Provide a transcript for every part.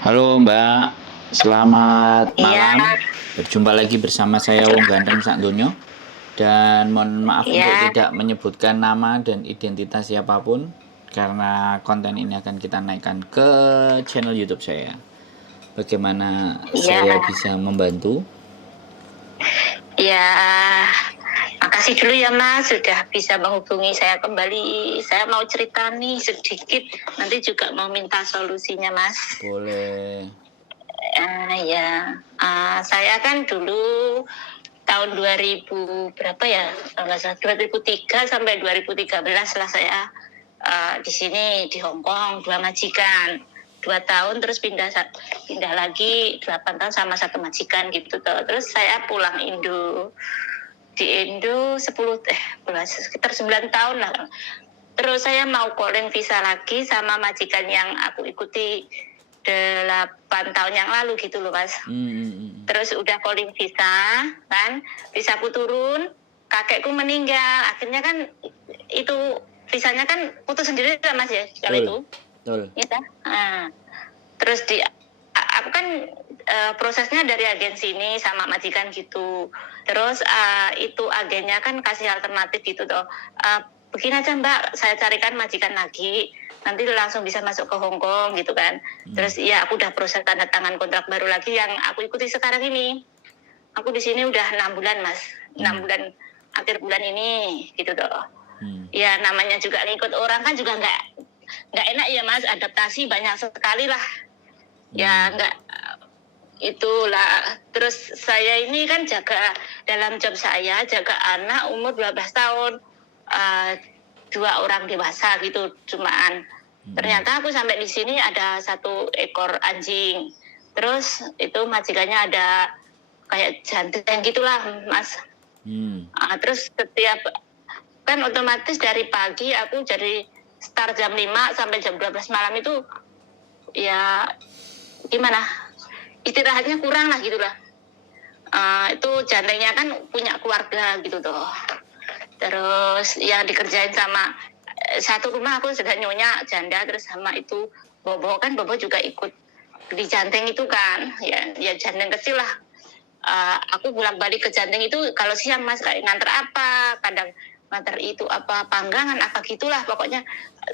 Halo Mbak, selamat Iya, malam. Berjumpa lagi bersama saya Wong Ganteng Sakdonyo. Dan mohon maaf untuk iya, tidak menyebutkan nama dan identitas siapapun karena konten ini akan kita naikkan ke channel YouTube saya. Bagaimana iya, saya bisa membantu? iya. Makasih dulu ya Mas, sudah bisa menghubungi saya kembali. Saya mau cerita nih sedikit, nanti juga mau minta solusinya Mas. Boleh. Ya, saya kan dulu tahun 2000 berapa ya? Kalau nggak salah 2003 sampai 2013 lah saya di sini di Hong Kong, dua majikan. 2 tahun terus pindah lagi 8 tahun sama satu majikan gitu tuh. Terus saya pulang Indo. Di Indo 10 sekitar 9 tahun lah. Terus saya mau calling visa lagi sama majikan yang aku ikuti 8 tahun yang lalu gitu loh Mas. Terus udah calling visa kan, visaku turun, kakekku meninggal. Akhirnya kan itu visanya kan putus sendiri lah Mas ya kalau Betul. itu. Betul. Ya, terus aku kan prosesnya dari agensi ini sama majikan gitu. Terus itu agennya kan kasih alternatif gitu tuh. Begini aja Mbak, saya carikan majikan lagi. Nanti langsung bisa masuk ke Hong Kong gitu kan. Terus ya aku udah proses tanda tangan kontrak baru lagi yang aku ikuti sekarang ini. Aku di sini udah 6 bulan Mas. 6 bulan akhir bulan ini gitu tuh. Ya namanya juga ngikut orang kan juga nggak enak ya Mas, adaptasi banyak sekali lah. Ya nggak itulah. Terus saya ini kan jaga dalam job saya jaga anak umur 12 tahun, 2 orang dewasa gitu cuman. Ternyata aku sampai di sini ada 1 ekor anjing. Terus itu majikannya ada kayak jantan gitulah Mas. Terus setiap kan otomatis dari pagi aku jadi start jam 5 sampai jam 12 malam itu ya gimana, istirahatnya kurang lah gitu lah. Itu jantengnya kan punya keluarga gitu tuh. Terus yang dikerjain sama satu rumah aku sudah nyonya janda, terus sama itu Bobo kan, Bobo juga ikut di janteng itu kan, ya janteng kecil lah. Aku bolak-balik ke janteng itu kalau siang Mas, kayak nganter apa, kadang nganter itu apa panggangan apa gitulah pokoknya.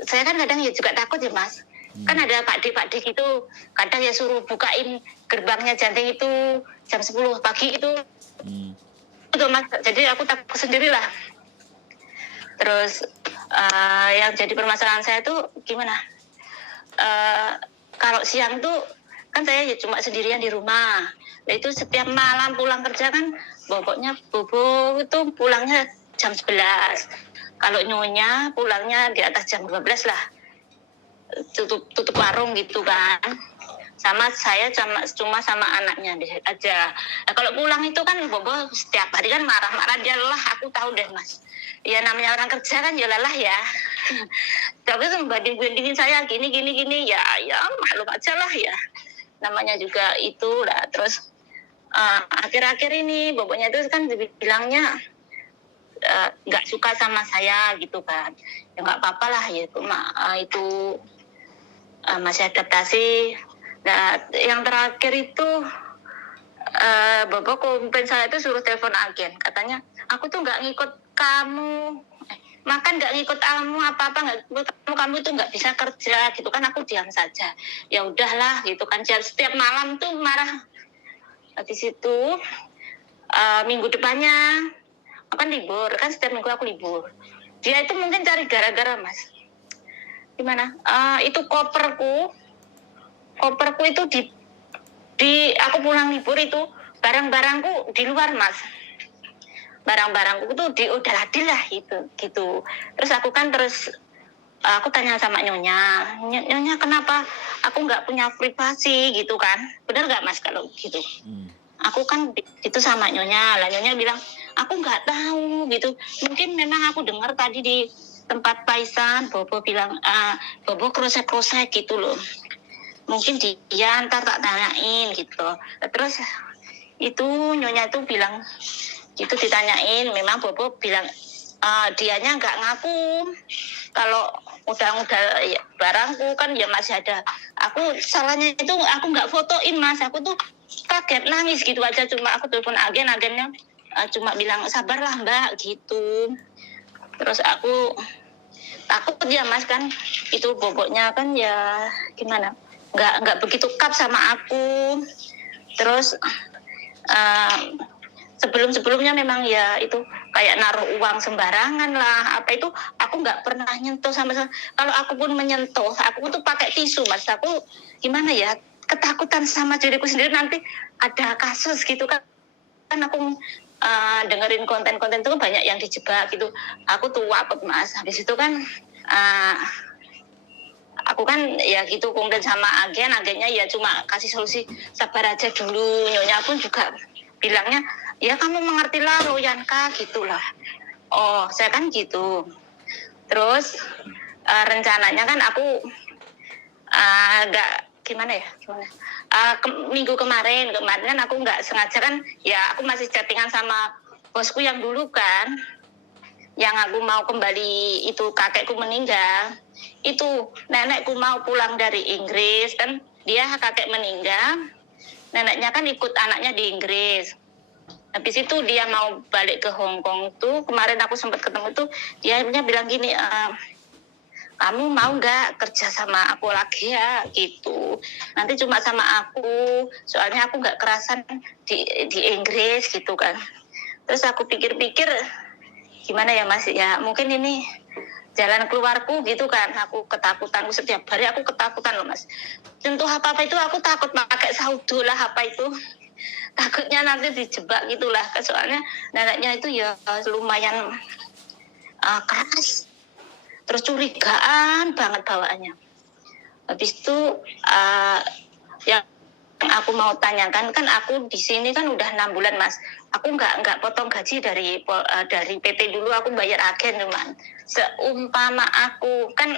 Saya kan kadang ya juga takut ya Mas. Kan ada Pak D gitu, kadang ya suruh bukain gerbangnya janteng itu jam 10 pagi itu. Itu Mas, jadi aku takut sendirilah. Terus yang jadi permasalahan saya tuh gimana? Kalau siang tuh kan saya ya cuma sendirian di rumah. Itu setiap malam pulang kerja kan Bobo itu pulangnya jam 11. Kalau nyonya pulangnya di atas jam 12 lah. Tutup warung gitu kan. Sama saya cuma sama anaknya aja. Nah, kalau pulang itu kan Bobo setiap hari kan marah-marah, dia lelah, aku tahu deh Mas. Ya namanya orang kerja kan ya lelah ya. Tapi itu membanding-bandingin saya gini ya maklum aja lah ya. Namanya juga itu lah. Terus akhir-akhir ini Bobonya itu kan bilangnya nggak suka sama saya gitu kan. Ya nggak apa-apa lah ya itu masih adaptasi. Nah, yang terakhir itu Bobo komplain saya itu suruh telepon agen. Katanya, aku tuh nggak ngikut kamu. Makan nggak ngikut kamu, apa-apa nggak ngikut kamu tuh nggak bisa kerja gitu kan. Aku diam saja. Ya udahlah gitu kan. Setiap malam tuh marah. Di situ minggu depannya kan libur. Kan setiap minggu aku libur. Dia itu mungkin cari gara-gara Mas. Gimana? Itu koperku itu aku pulang libur itu barang-barangku di luar Mas. Barang-barangku tuh udah adil lah gitu. Terus aku tanya sama nyonya kenapa aku nggak punya privasi gitu kan? Benar nggak Mas kalau gitu? Aku kan itu sama nyonya lah, nyonya bilang aku nggak tahu gitu. Mungkin memang aku dengar tadi di tempat Paisan Bobo bilang Bobo krosek-krosek gitu loh. Mungkin dia ntar tak tanyain gitu. Terus itu nyonya itu bilang itu ditanyain, memang Bobo bilang dianya nggak ngaku kalau ya, barangku kan ya masih ada. Aku salahnya itu aku nggak fotoin Mas, aku tuh kaget nangis gitu aja, cuma aku telepon agennya cuma bilang sabarlah Mbak gitu. Terus aku takut ya Mas, kan itu bobotnya kan ya gimana, nggak begitu kap sama aku. Terus sebelumnya memang ya itu kayak naruh uang sembarangan lah, apa itu aku nggak pernah nyentuh sama sekali. Kalau aku pun menyentuh, aku tuh pakai tisu Mas. Aku gimana ya, ketakutan sama diriku sendiri nanti ada kasus gitu kan aku dengerin konten-konten itu banyak yang dijebak gitu. Aku tuh wakut Mas. Habis itu kan aku kan ya gitu komplain sama agennya ya cuma kasih solusi sabar aja dulu. Nyonya pun juga bilangnya ya kamu mengertilah Royanka gitulah. Oh saya kan gitu. Terus rencananya kan aku agak gimana minggu kemarin kan aku nggak sengaja kan ya aku masih chattingan sama bosku yang dulu kan, yang aku mau kembali itu kakekku meninggal. Itu nenekku mau pulang dari Inggris kan, dia kakek meninggal, neneknya kan ikut anaknya di Inggris. Habis itu dia mau balik ke Hong Kong tuh, kemarin aku sempat ketemu tuh, dia bilang gini, kamu mau nggak kerja sama aku lagi ya gitu, nanti cuma sama aku, soalnya aku nggak kerasan di Inggris gitu kan. Terus aku pikir-pikir gimana ya Mas ya, mungkin ini jalan keluarku gitu kan. Aku ketakutanku setiap hari, aku ketakutan loh Mas, tentu apa itu aku takut pakai saudo lah apa itu, takutnya nanti dijebak gitulah, soalnya neneknya itu ya lumayan keras, terus curigaan banget bawaannya. Habis itu yang aku mau tanyakan kan, aku di sini kan udah 6 bulan Mas, aku nggak potong gaji dari PT dulu, aku bayar agen cuman. Seumpama aku kan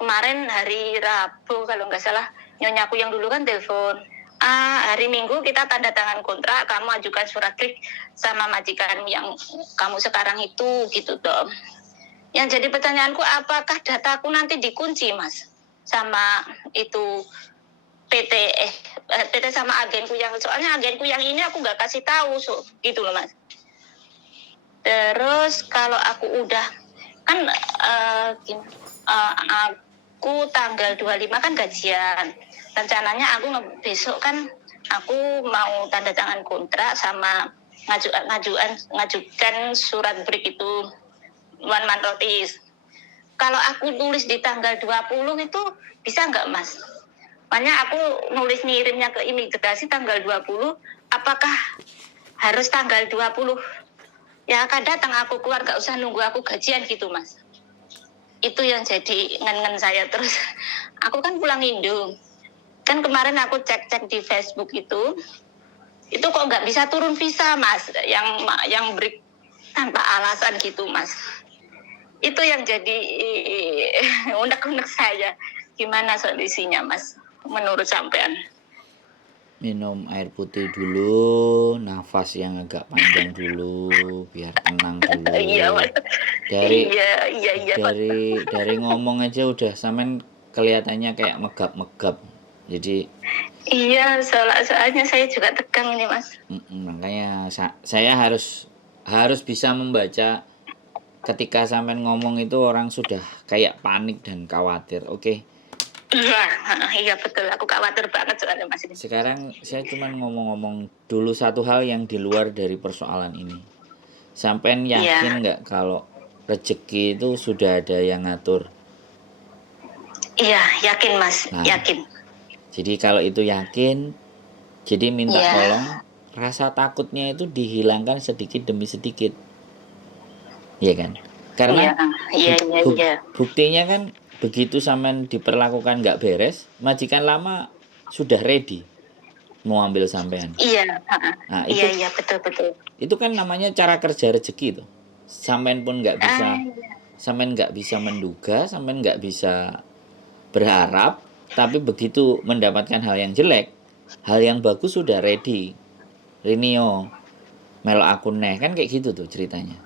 kemarin hari Rabu kalau nggak salah, nyonyaku yang dulu kan telepon, hari Minggu kita tanda tangan kontrak, kamu ajukan surat klik sama majikan yang kamu sekarang itu gitu dong. Yang jadi pertanyaanku, apakah dataku nanti dikunci Mas sama itu PT sama agenku yang, soalnya agenku yang ini aku nggak kasih tahu gitu loh Mas. Terus kalau aku udah kan aku tanggal 25 kan gajian, rencananya aku besok kan aku mau tanda tangan kontrak sama ngajukan surat break itu one month notice. Kalau aku tulis di tanggal 20 itu bisa nggak Mas? Makanya aku nulis ngirimnya ke imigrasi tanggal 20, apakah harus tanggal 20 ya akan datang aku keluar, nggak usah nunggu aku gajian gitu Mas? Itu yang jadi ngen-ngen saya. Terus aku kan pulang Indo, kan kemarin aku cek di Facebook itu kok nggak bisa turun visa Mas, yang break tanpa alasan gitu Mas. Itu yang jadi unek-unek saya, gimana solusinya Mas menurut sampean? Minum air putih dulu, nafas yang agak panjang dulu, biar tenang dulu. Iya Mas. Dari ngomong aja udah sampean kelihatannya kayak megap-megap. Jadi iya, soalnya saya juga tegang ini Mas. Makanya saya harus bisa membaca ketika sampean ngomong itu orang sudah kayak panik dan khawatir. Oke. Iya betul, aku khawatir banget soalnya Mas ini. Sekarang saya cuma ngomong-ngomong dulu satu hal yang di luar dari persoalan ini. Sampean yakin nggak kalau rezeki itu sudah ada yang ngatur? Iya, yakin Mas, yakin. Jadi kalau itu yakin, jadi minta tolong rasa takutnya itu dihilangkan sedikit demi sedikit. Iya kan? Karena buktinya kan begitu sampean diperlakukan nggak beres, majikan lama sudah ready mau ambil sampean. Iya, iya betul. Itu kan namanya cara kerja rezeki itu. Sampean pun nggak bisa, sampean nggak bisa menduga, sampean nggak bisa berharap, tapi begitu mendapatkan hal yang jelek, hal yang bagus sudah ready. Rinio, melok akun neh, kan kayak gitu tuh ceritanya.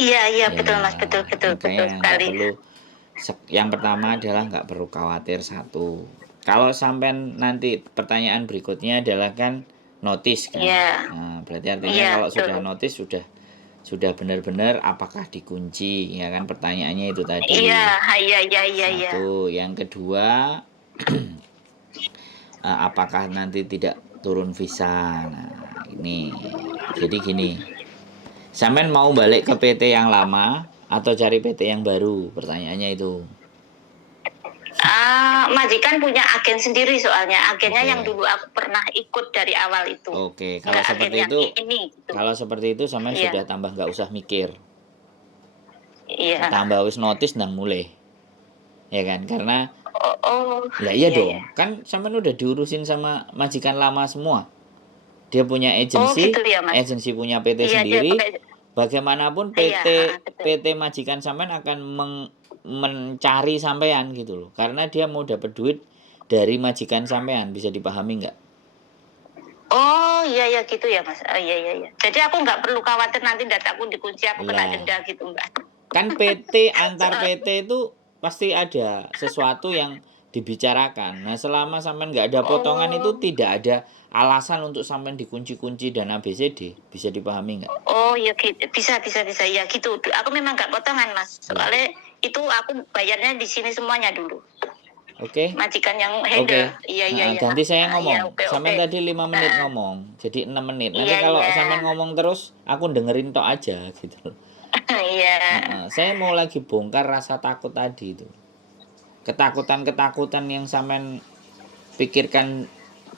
Iya betul Mas, betul sekali. Yang pertama adalah nggak perlu khawatir satu. Kalau sampai nanti pertanyaan berikutnya adalah kan notice kan. Iya. Nah, berarti artinya kalau sudah notice sudah benar-benar apakah dikunci ya kan pertanyaannya itu tadi. Iya. Satu, yang kedua apakah nanti tidak turun visa. Nah, ini. Jadi gini. Sampean mau balik ke PT yang lama atau cari PT yang baru? Pertanyaannya itu. Majikan punya agen sendiri soalnya. Agennya yang dulu aku pernah ikut dari awal itu. Oke, kalau seperti itu, gitu. Kalau seperti itu sampean sudah tambah nggak usah mikir. Iya. Tambah wis notice dan mulai. Ya kan? Karena iya dong. Kan sampean udah diurusin sama majikan lama semua. Dia punya agensi, gitu ya, agensi punya PT sendiri. Bagaimanapun PT majikan sampean akan mencari sampean gitu loh. Karena dia mau dapat duit dari majikan sampean, bisa dipahami nggak? Oh iya gitu ya Mas. Iya. Jadi aku nggak perlu khawatir nanti dataku dikunci, aku kena denda gitu Mbak. Kan PT antar PT itu pasti ada sesuatu yang dibicarakan. Nah selama sampean nggak ada potongan itu tidak ada alasan untuk sampean dikunci-kunci dan ABCD. Bisa dipahami nggak? Oh iya gitu. Bisa ya gitu. Aku memang nggak potongan Mas. Soalnya itu aku bayarnya di sini semuanya dulu. Oke. Majikan yang handle. Iya. Ganti saya ngomong. Sampean tadi 5 menit ngomong. Jadi 6 menit. Nanti kalau sampean ngomong terus aku dengerin tok aja gitu. Iya. Saya mau lagi bongkar rasa takut tadi itu. Ketakutan yang sampean pikirkan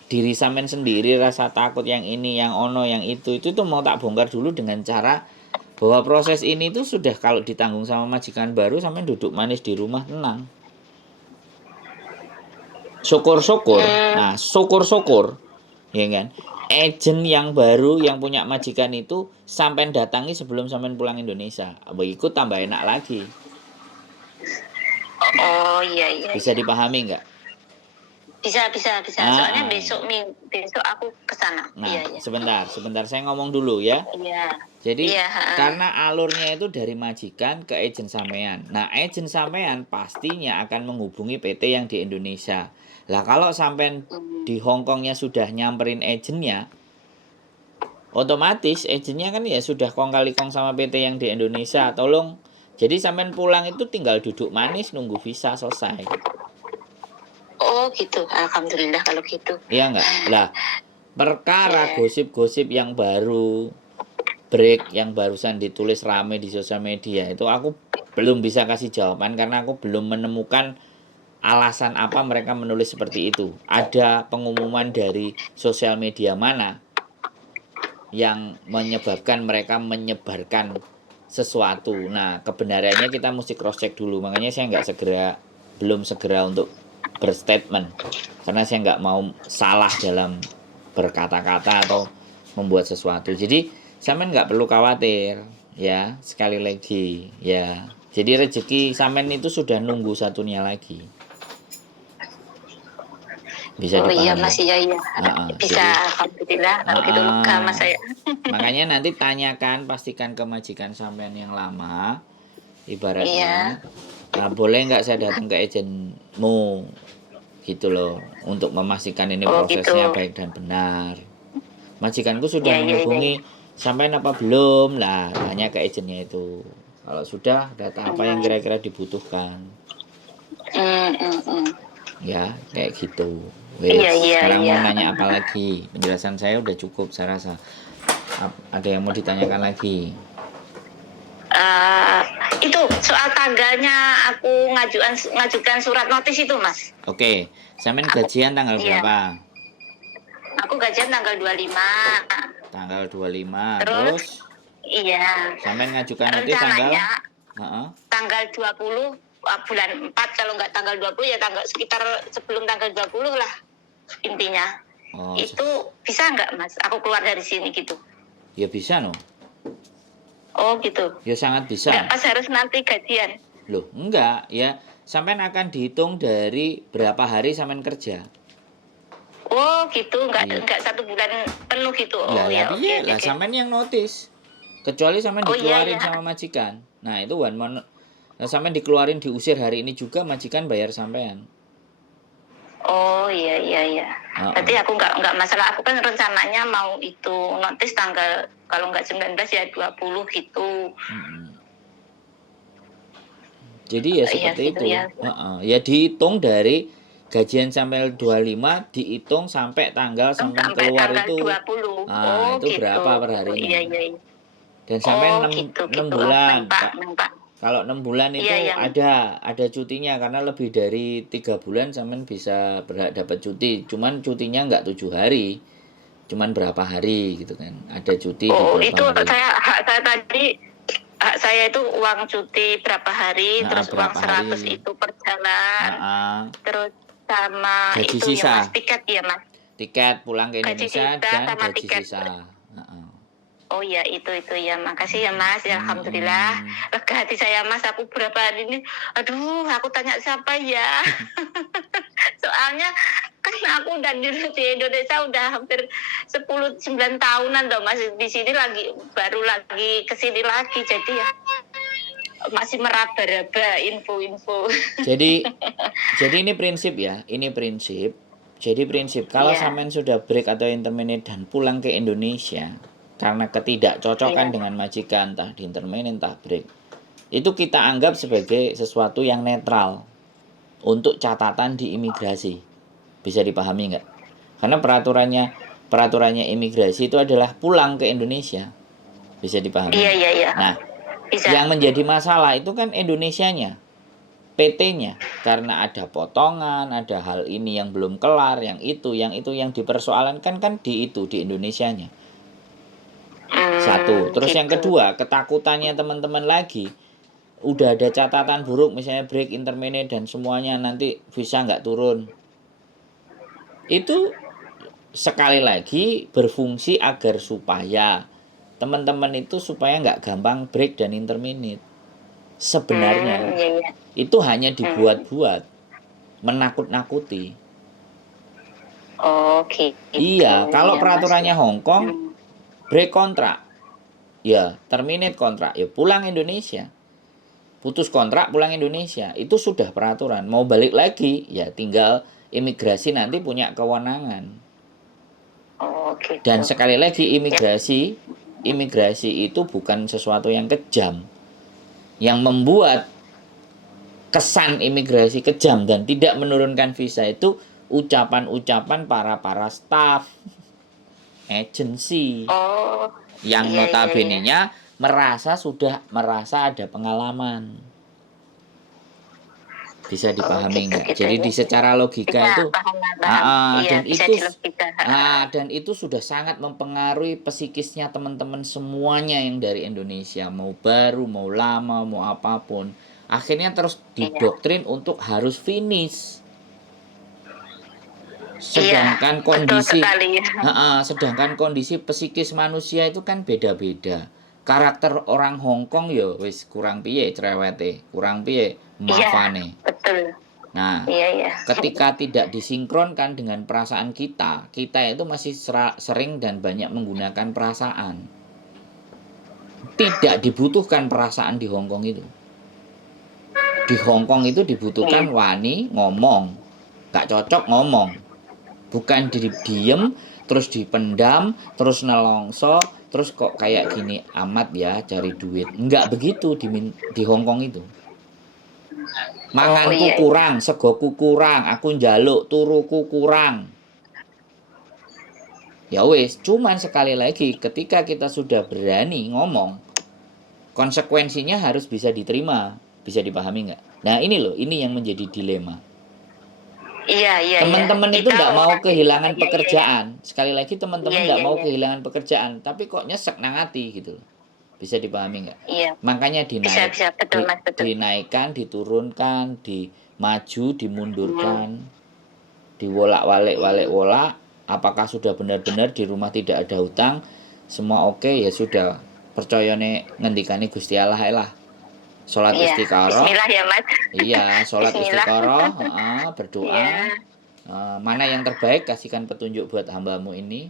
diri sampean sendiri, rasa takut yang ini, yang ono, yang itu tuh mau tak bongkar dulu dengan cara bahwa proses ini tuh sudah kalau ditanggung sama majikan baru sampean duduk manis di rumah tenang. Syukur-syukur. Nah, syukur-syukur ya kan. Agent yang baru yang punya majikan itu sampean datangi sebelum sampean pulang Indonesia. Begitu tambah enak lagi. Oh iya. Bisa dipahami nggak? Bisa. Soalnya besok aku kesana. Nah, iya. Sebentar saya ngomong dulu ya. Iya. Jadi karena alurnya itu dari majikan ke agen sampean. Nah, agen sampean pastinya akan menghubungi PT yang di Indonesia. Lah kalau sampean di Hong Kongnya sudah nyamperin agennya, otomatis agennya kan ya sudah kong kali kong sama PT yang di Indonesia. Tolong. Jadi sampean pulang itu tinggal duduk manis nunggu visa selesai. Oh gitu, alhamdulillah kalau gitu. Iya enggak? Lah, perkara gosip-gosip yang baru, break yang barusan ditulis rame di sosial media itu aku belum bisa kasih jawaban karena aku belum menemukan alasan apa mereka menulis seperti itu. Ada pengumuman dari sosial media mana yang menyebabkan mereka menyebarkan sesuatu. Nah, kebenarannya kita mesti cross check dulu. Makanya saya belum segera untuk berstatement karena saya nggak mau salah dalam berkata-kata atau membuat sesuatu. Jadi sampean nggak perlu khawatir ya, sekali lagi ya. Jadi rezeki sampean itu sudah nunggu satunya lagi. Bisa dipahami. Iya Mas, iya. Bisa, jadi, alhamdulillah kalau gitu lega Mas saya. Makanya nanti tanyakan, pastikan ke majikan sampean yang lama ibaratnya. Nah, boleh nggak saya datang ke agenmu gitu loh untuk memastikan ini prosesnya baik dan benar. Majikanku sudah menghubungi sampean apa belum? Lah, tanya ke agennya itu. Kalau sudah, data apa yang kira-kira dibutuhkan. Ya, kayak gitu. Sekarang mau nanya apa lagi? Penjelasan saya udah cukup saya rasa. Ada yang mau ditanyakan lagi? Itu soal tanggalnya aku ngajukan surat notis itu Mas. Oke, sampean gajian tanggal berapa? Aku gajian tanggal 25. Tanggal 25. Terus? Iya. Sampean ngajukan notis tanggal? Tanggal 20 bulan 4, kalau nggak tanggal 20 ya sekitar sebelum tanggal 20 lah intinya. Itu bisa nggak Mas? Aku keluar dari sini gitu. Ya bisa no. Oh gitu. Ya sangat bisa. Nggak pas harus nanti gajian. Loh, enggak ya. Sampean akan dihitung dari berapa hari sampean kerja. Oh gitu, enggak 1 bulan penuh gitu. Oh ya. Iya, lah sampean yang notis. Kecuali sampean dikeluarin sama majikan. Nah, itu Nah, sampean dikeluarin diusir hari ini juga majikan bayar sampean. Oh iya. Berarti aku nggak masalah. Aku kan rencananya mau itu notis tanggal kalau nggak 19 ya 20 gitu. Jadi ya seperti gitu, itu. Ya dihitung dari gajian sampai 25 dihitung sampai tanggal sampai keluar tanggal itu. 20. Itu gitu. berapa perharinya? Iya. Dan sampai 6 gitu. 6 bulan. Pak. Kalau 6 bulan itu ada cutinya karena lebih dari 3 bulan sampean bisa berhak dapat cuti. Cuman cutinya nggak 7 hari. Cuman berapa hari gitu kan. Ada cuti di berapa itu hari. saya tadi hak saya itu uang cuti berapa hari, terus uang 100 hari. itu per jalan. Terus sama gaji itu sisa. ya Mas, tiket ya Mas. Tiket pulang ke Indonesia dan sama gaji tiket. sisa. Oh iya itu ya, makasih ya Mas, ya alhamdulillah lega hati saya Mas. Aku berapa hari ini, aduh aku tanya siapa ya. Soalnya kan aku udah di Indonesia udah hampir 9 tahunan loh Mas, di sini baru lagi kesini lagi, jadi ya masih meraba-raba info-info. Jadi ini prinsip ya, ini prinsip. Jadi prinsip kalau sampean sudah break atau intermediate dan pulang ke Indonesia karena ketidakcocokan dengan majikan, entah di intermediate entah break, itu kita anggap sebagai sesuatu yang netral untuk catatan di imigrasi. Bisa dipahami nggak? Karena peraturannya imigrasi itu adalah pulang ke Indonesia. Bisa dipahami? Iya. Nah, yang menjadi masalah itu kan Indonesianya, PT-nya, karena ada potongan, ada hal ini yang belum kelar, yang itu yang dipersoalankan kan di Indonesianya. Satu. Terus yang kedua, ketakutannya teman-teman lagi, udah ada catatan buruk misalnya break, intermediate dan semuanya nanti visa nggak turun. Itu sekali lagi berfungsi agar supaya teman-teman itu supaya nggak gampang break dan intermediate. Sebenarnya itu hanya dibuat-buat, menakut-nakuti. Oke. Iya, kalau peraturannya Hong Kong break kontrak, ya terminate kontrak, ya pulang Indonesia. Putus kontrak pulang Indonesia, itu sudah peraturan. Mau balik lagi, ya tinggal imigrasi nanti punya kewenangan. Dan sekali lagi imigrasi itu bukan sesuatu yang kejam. Yang membuat kesan imigrasi kejam dan tidak menurunkan visa itu ucapan-ucapan para staff agensi yang notabene-nya merasa ada pengalaman. Bisa dipahami nggak? Jadi di secara logika itu dan itu sudah sangat mempengaruhi psikisnya teman-teman semuanya yang dari Indonesia, mau baru, mau lama, mau apapun. Akhirnya terus didoktrin untuk harus finish. Sedangkan kondisi psikis manusia itu kan beda-beda. Karakter orang Hong Kong ya wis kurang piye cerewete, kurang piye mafane. Nah, ketika tidak disinkronkan dengan perasaan kita itu masih sering dan banyak menggunakan perasaan. Tidak dibutuhkan perasaan di Hong Kong itu. Di Hong Kong itu dibutuhkan wani ngomong, gak cocok ngomong. Bukan diem, terus dipendam, terus nelongso, terus kok kayak gini amat ya cari duit. Enggak begitu di Hong Kong itu. Manganku kurang, segoku kurang, aku njaluk turuku kurang. Ya wis, cuman sekali lagi ketika kita sudah berani ngomong, konsekuensinya harus bisa diterima, bisa dipahami nggak? Nah ini loh, ini yang menjadi dilema. Teman-teman itu nggak mau kehilangan pekerjaan. Sekali lagi teman-teman nggak mau kehilangan pekerjaan, tapi kok nyesek nang hati gitu. Bisa dipahami nggak? Makanya dinaikkan, diturunkan, dimaju, dimundurkan, diwolak-walik. Apakah sudah benar-benar di rumah tidak ada hutang, semua oke, ya sudah. Percayane ngendikane Gusti Allah lah. Sholat istiqoroh. Bismillah ya Mas. Iya, sholat istiqoroh, berdoa. Mana yang terbaik, kasihkan petunjuk buat hambamu ini.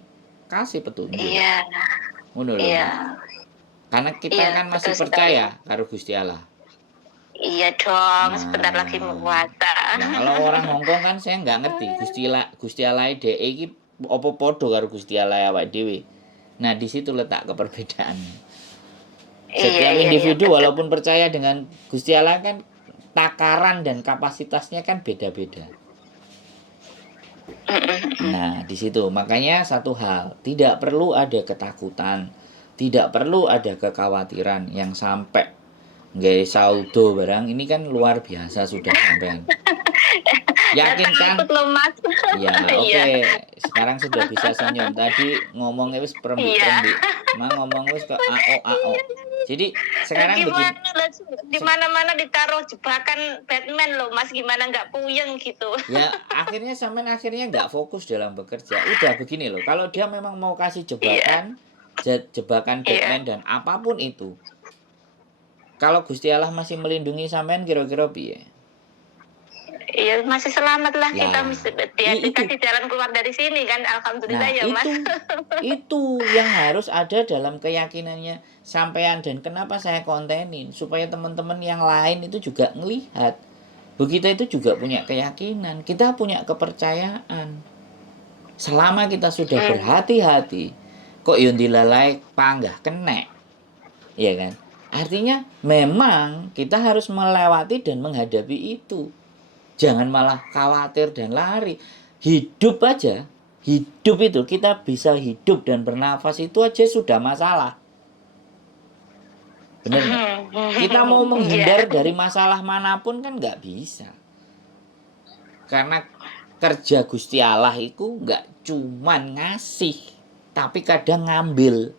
Kasih petunjuk. Ngono lho. Karena kita kan masih percaya karo Gusti Allah. Iya dong, sebentar lagi mau Nah, puasa. nah kalau orang Hongkong kan saya nggak ngerti Gusti Allah DE iki apa podo karo Gusti Allah awake dhewe. Nah, di situ letak keperbedaannya. Iya, Setiap iya, iya, individu betul. walaupun percaya dengan Gusti Allah kan takaran dan kapasitasnya kan beda-beda. Nah, di situ makanya satu hal, tidak perlu ada ketakutan, tidak perlu ada kekhawatiran yang sampai nggak saudo barang ini kan luar biasa sudah sampean. Nggak Yakin kan? takut loh Mas. Ya, Iya, oke. Sekarang sudah bisa senyum. Tadi ngomongnya wis iya. perembik-perembik. Ngomong wis ke AO. Jadi sekarang begini. Gimana lah, di mana-mana ditaruh jebakan Batman loh Mas, gimana nggak puyeng gitu. Ya, akhirnya sampean nggak fokus dalam bekerja. Udah begini loh. Kalau dia memang mau kasih Iya, jebakan iya. Batman dan apapun itu. Kalau Gusti Allah masih melindungi sampean kira-kira piye? Iya, masih selamat lah kita Lah, dikasih jalan keluar dari sini kan, alhamdulillah Nah, ya Mas. itu yang harus ada dalam keyakinannya sampean dan kenapa saya kontenin supaya teman-teman yang lain itu juga ngelihat. Begitu itu juga punya keyakinan, kita punya kepercayaan. Selama kita sudah berhati-hati, kok yang dilalai panggah kena. Iya kan? Artinya memang kita harus melewati dan menghadapi itu. Jangan malah khawatir dan lari. Hidup aja. Hidup itu kita bisa hidup dan bernafas itu aja sudah masalah. Bener nggak? Kita mau menghindar dari masalah manapun kan nggak bisa. Karena kerja Gusti Allah itu nggak cuman ngasih, tapi kadang ngambil.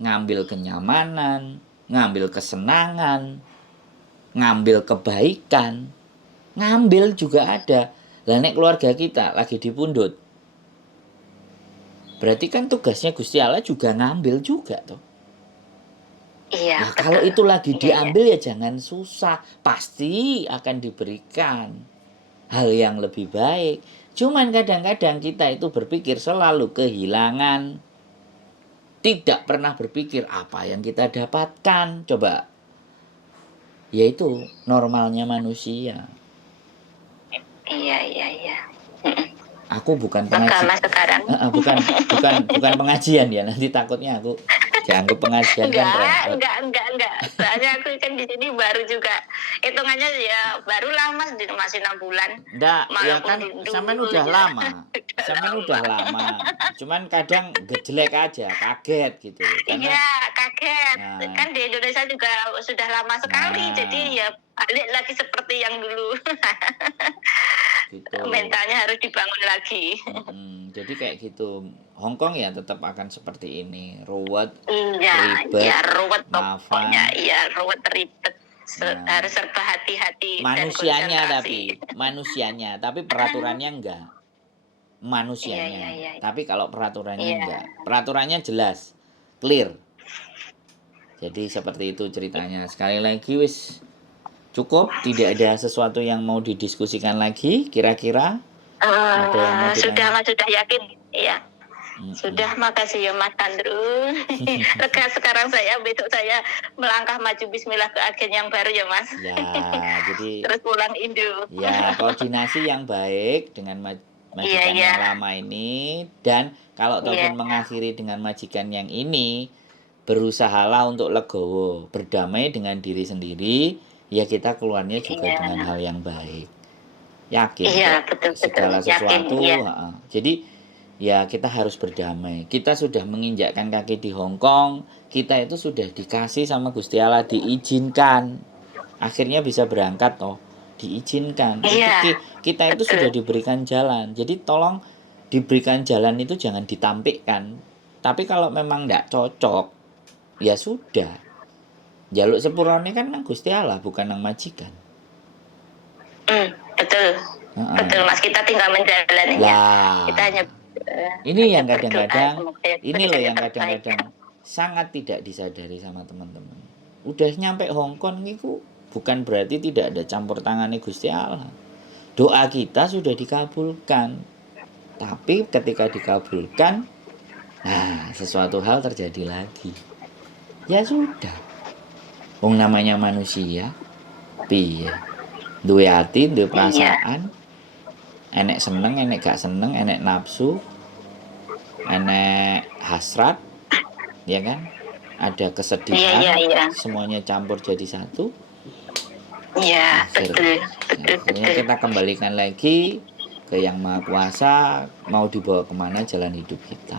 Ngambil kenyamanan, ngambil kesenangan, ngambil kebaikan. Ngambil juga ada. Lah nek keluarga kita lagi dipundhut. Berarti kan tugasnya Gusti Allah juga ngambil juga toh. Iya. Nah, kalau itu lagi diambil ya jangan susah, pasti akan diberikan hal yang lebih baik. Cuman kadang-kadang kita itu berpikir selalu kehilangan, tidak pernah berpikir apa yang kita dapatkan. Coba, yaitu normalnya manusia. Iya. Aku bukan pengajian. Bukan pengajian ya, nanti takutnya aku dianggap pengajian kan repot. Enggak. Soalnya aku kan di sini baru juga. Hitungannya ya barulah Mas, masih 6 bulan. Enggak, ya kan sampean udah lama. Sampean udah lama. Cuman kadang gejelek aja, kaget gitu. Iya, kaget. Kan di Indonesia juga sudah lama sekali, jadi ya balik lagi seperti yang dulu. Gitu. Mentalnya harus dibangun lagi. Jadi kayak gitu. Hongkong ya tetap akan seperti ini, ruwet, ribet, ya ruwet pokoknya, ruwet ribet. Harus serba hati-hati. Manusianya, tapi peraturannya enggak. Manusianya. Iya. Tapi kalau peraturannya enggak. Peraturannya jelas, clear. Jadi seperti itu ceritanya. Sekali lagi wis cukup, tidak ada sesuatu yang mau didiskusikan lagi kira-kira? Sudah yakin, iya. Sudah, makasih ya Mas Andrew. Lega sekarang besok saya melangkah maju bismillah ke agen yang baru ya Mas. Ya, jadi terus pulang Indo. Ya, koordinasi yang baik dengan majikan yang lama ini, dan kalau ataupun mengakhiri dengan majikan yang ini, berusahalah untuk legowo, berdamai dengan diri sendiri, ya kita keluarnya juga dengan hal yang baik. Yakin betul, segala sesuatu. Jadi ya kita harus berdamai. Kita sudah menginjakkan kaki di Hongkong, kita itu sudah dikasih sama Gusti Allah, diizinkan. Akhirnya bisa berangkat toh, diizinkan. Kita itu sudah diberikan jalan. Jadi tolong diberikan jalan itu jangan ditampikkan. Tapi kalau memang enggak cocok, ya sudah. Jaluk sepurane kan nang Gusti Allah, bukan nang majikan. Betul Mas, kita tinggal menjalaninya. Kita hanya ini yang kadang-kadang sangat tidak disadari sama teman-teman. Udah nyampe Hongkong itu bukan berarti tidak ada campur tangannya Gusti Allah. Doa kita sudah dikabulkan. Tapi ketika dikabulkan, nah sesuatu hal terjadi lagi. Ya sudah. Wong namanya manusia, piye? Duwe ati, duwe Iya. perasaan, enek seneng, enek gak seneng, enek nafsu, enek hasrat, ya kan? Ada Iya, kesedihan, iya, iya. semuanya campur jadi satu. Iya, betul, betul, Akhirnya betul. kita kembalikan lagi ke Yang Maha Kuasa, mau dibawa kemana jalan hidup kita.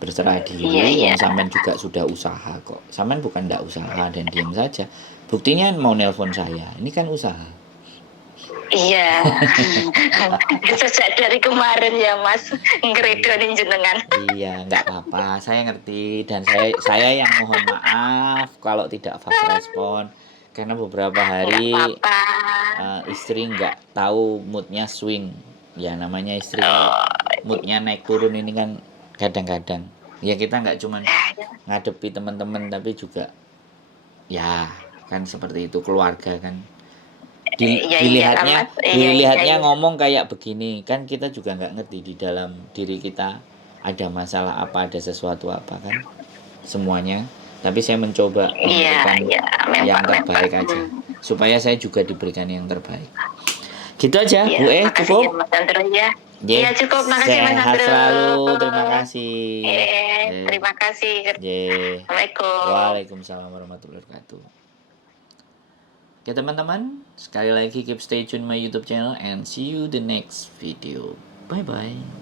Berserah Iya, diri, iya. wong sampean juga sudah usaha kok. Sampean bukan ndak usaha dan diam saja. Buktinya mau nelpon saya, ini kan usaha. Iya. Sejak dari kemarin ya Mas, ngredonin jenengan. Iya, nggak apa-apa, saya ngerti dan saya yang mohon maaf kalau tidak fast respon karena beberapa Nggak hari apa-apa. istri nggak tahu moodnya swing. Ya namanya istri kalau Oh, moodnya naik turun ini kan kadang-kadang. Ya kita nggak cuman ya. ngadepi teman-teman tapi juga ya kan seperti itu keluarga kan. Iya, iyalah Dilihatnya Mas. Iya, iya, dilihatnya iya. ngomong kayak begini kan kita juga nggak ngerti di dalam diri kita ada masalah apa, ada sesuatu apa kan semuanya, tapi saya mencoba Iya, memberikan iya. yang Memang. terbaik aja supaya saya juga diberikan yang terbaik. Gitu aja Iya, Bu, makasih ya cukup Mas Andro ya. Ye, Iya cukup, makasih Mas sehat Andro. selalu, terima kasih. Terima kasih. Ye. Assalamualaikum. Waalaikumsalam warahmatullahi wabarakatuh. Oke teman-teman, sekali lagi keep stay tune my YouTube channel and see you the next video. Bye bye.